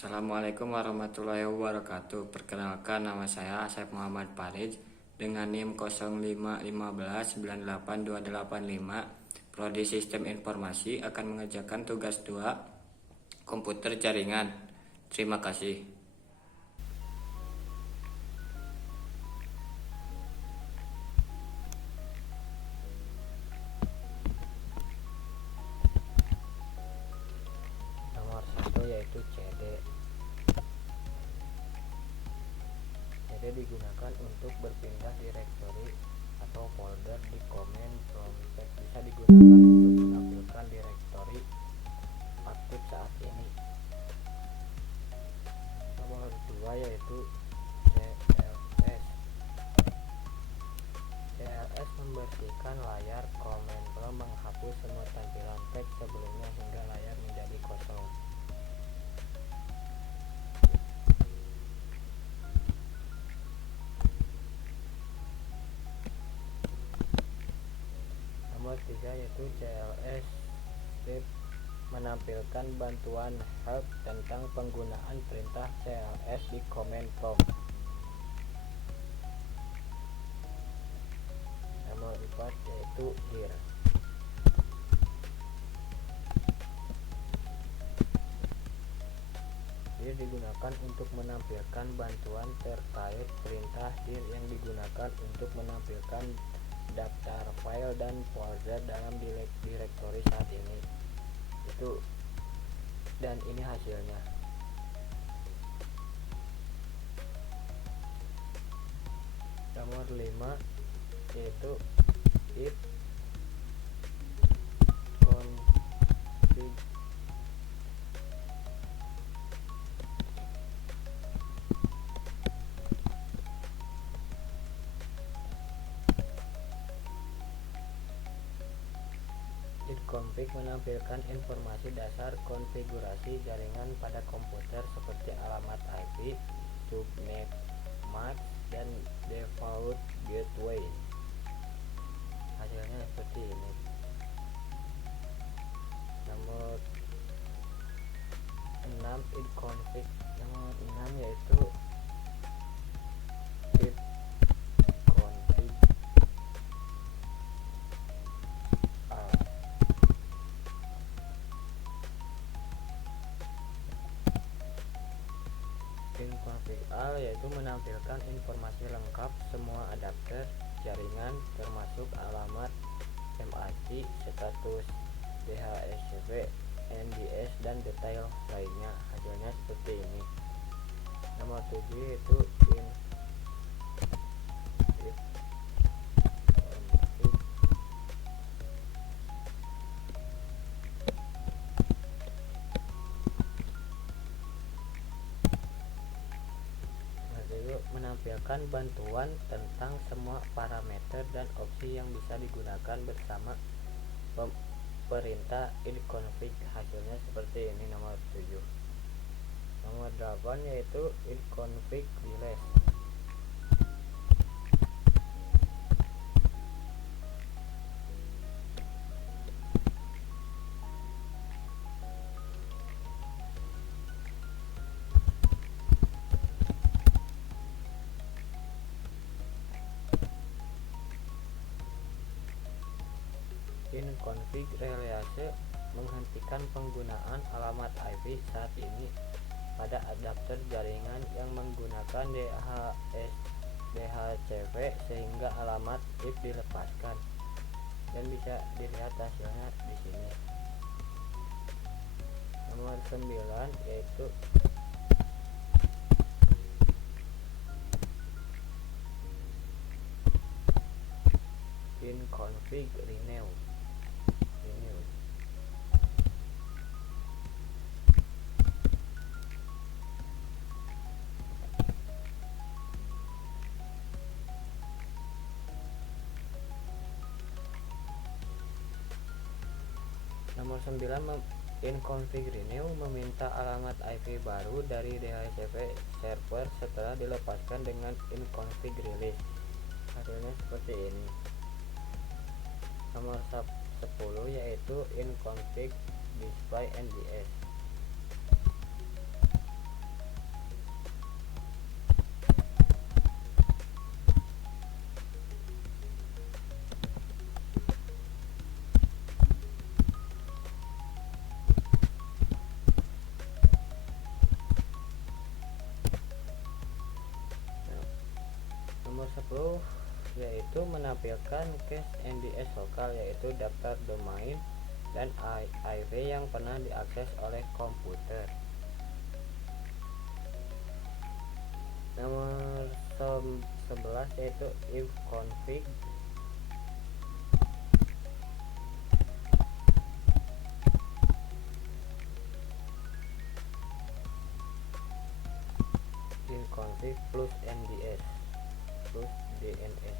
Assalamualaikum warahmatullahi wabarakatuh. Perkenalkan, nama saya Asep Muhammad Farid dengan NIM 051598285. Prodi Sistem Informasi akan mengerjakan tugas 2 komputer jaringan. Terima kasih. Nomor 1 yaitu CD. CD digunakan untuk berpindah direktori atau folder di command prompt. Bisa digunakan untuk menampilkan direktori aktif saat ini. Nomor 2 yaitu CLS. CLS membersihkan layar command prompt, menghapus semua tampilan teks sebelumnya hingga layar menjadi kosong. Nomor 3 yaitu CLS Step, menampilkan bantuan help tentang penggunaan perintah CLS di command prompt. Nomor 4 yaitu here. Here digunakan untuk menampilkan bantuan terkait perintah here yang digunakan untuk menampilkan daftar file dan folder dalam direktori saat ini. Dan ini hasilnya. Nomor 5 yaitu if config. Config menampilkan informasi dasar konfigurasi jaringan pada komputer seperti alamat IP, subnet, MAC, dan default gateway. Hasilnya seperti ini. Nomor 6 config. Nomor 6 yaitu if config config all yaitu menampilkan informasi lengkap semua adapter jaringan termasuk alamat MAC, status DHCP, NDS, dan detail lainnya. Hasilnya seperti ini. Nomor 7 yaitu if menampilkan bantuan tentang semua parameter dan opsi yang bisa digunakan bersama perintah inconfig. Hasilnya seperti ini. Nomor 7. Nomor 8 yaitu inconfig release. Inconfig release menghentikan penggunaan alamat IP saat ini pada adapter jaringan yang menggunakan DHCP sehingga alamat if dilepaskan, dan bisa dilihat hasilnya di sini. Nomor 9 yaitu inconfig renew. Nomor 9 inconfig renew meminta alamat IP baru dari DHCP server setelah dilepaskan dengan inconfig release. Hasilnya seperti ini. Nomor 10 yaitu inconfig display NDS. yaitu menampilkan cache NDS lokal, yaitu daftar domain dan IP yang pernah diakses oleh komputer. Nomor 11 yaitu ifconfig. Ifconfig plus NDS plus DNS.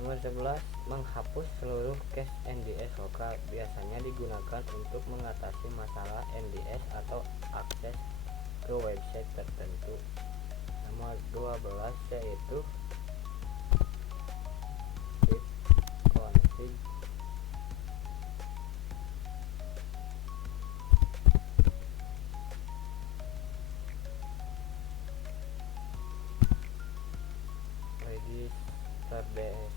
Nomor 11, menghapus seluruh cache NDS lokal, biasanya digunakan untuk mengatasi masalah NDS atau akses ke website tertentu. Nomor 12 yaitu ifconfig. Register DS.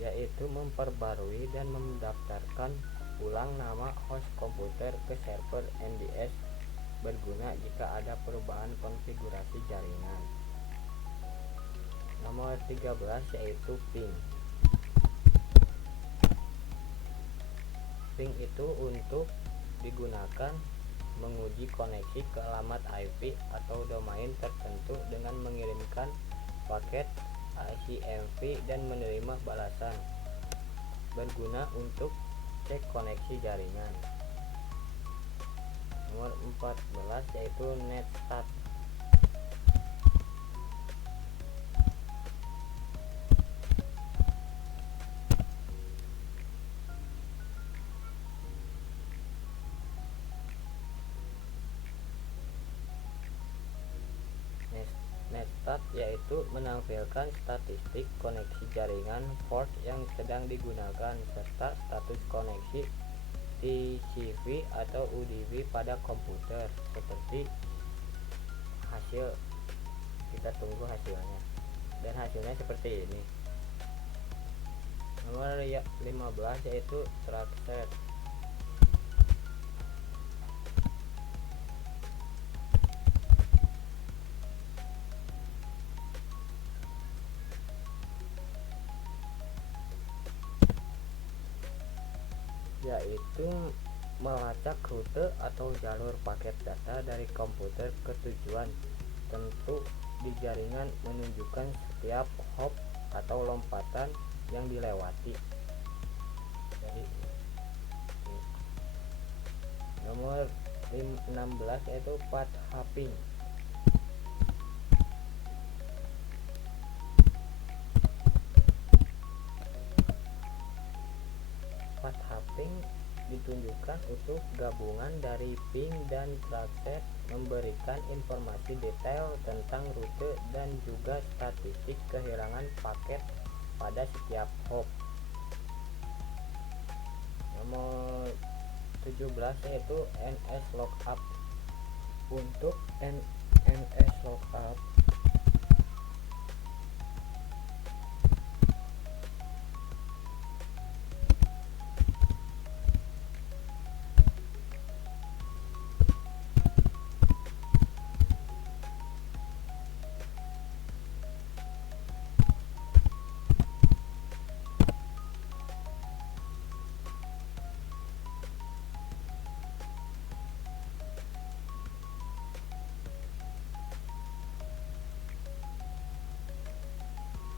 Yaitu memperbarui dan mendaftarkan ulang nama host komputer ke server NDS, berguna jika ada perubahan konfigurasi jaringan. Nomor 13 yaitu ping. Ping itu untuk digunakan menguji koneksi ke alamat IP atau domain tertentu dengan mengirimkan paket ICMP dan menerima balasan, berguna untuk cek koneksi jaringan. Nomor 14 yaitu netstat. Netstat yaitu menampilkan statistik koneksi jaringan port yang sedang digunakan serta status koneksi TCP atau UDP pada komputer. Seperti hasil, kita tunggu hasilnya, dan hasilnya seperti ini. Nomor 15 yaitu trackset. Yaitu melacak rute atau jalur paket data dari komputer ke tujuan tentu di jaringan, menunjukkan setiap hop atau lompatan yang dilewati. Jadi nomor 16 yaitu path hopping. Path hopping ditunjukkan untuk gabungan dari ping dan trackset, memberikan informasi detail tentang rute dan juga statistik kehilangan paket pada setiap hop. Nomor 17 yaitu NS lookup. Untuk NS lookup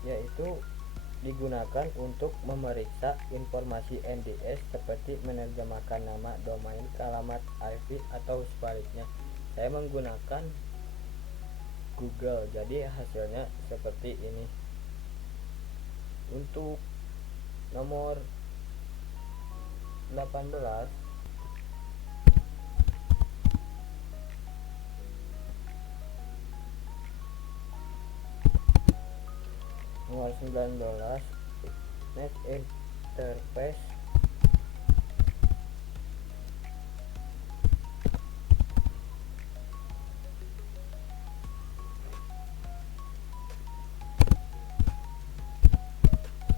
yaitu digunakan untuk memeriksa informasi NDS seperti menerjemahkan nama domain ke alamat IP atau sebaliknya. Saya menggunakan Google, jadi hasilnya seperti ini. Untuk nomor 18 nomor 19 net interface.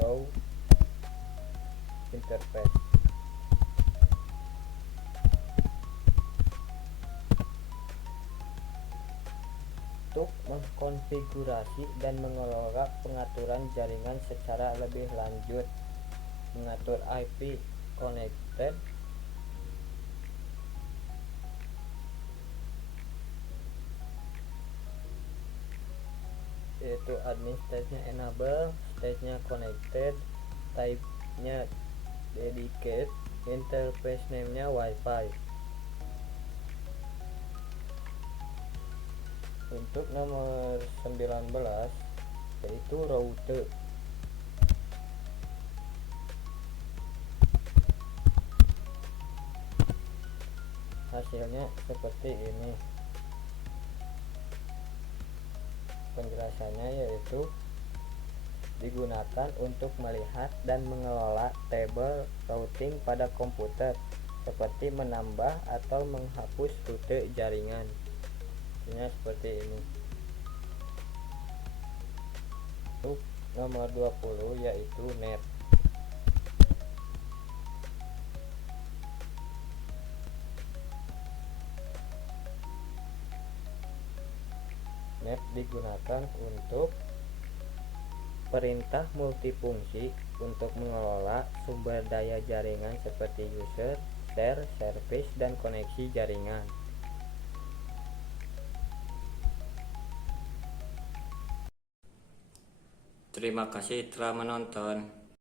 raw interface. Untuk mengkonfigurasi dan mengelola pengaturan jaringan secara lebih lanjut, mengatur IP connected, yaitu admin stage-nya enable, stage-nya connected, type-nya dedicated, interface name-nya wifi. Untuk nomor 19 yaitu route. Hasilnya seperti ini. Penjelasannya yaitu digunakan untuk melihat dan mengelola tabel routing pada komputer, seperti menambah atau menghapus rute jaringan. Ini seperti ini. Untuk nomor 20 yaitu net. Net digunakan untuk perintah multifungsi untuk mengelola sumber daya jaringan seperti user, share, service, dan koneksi jaringan. Terima kasih telah menonton.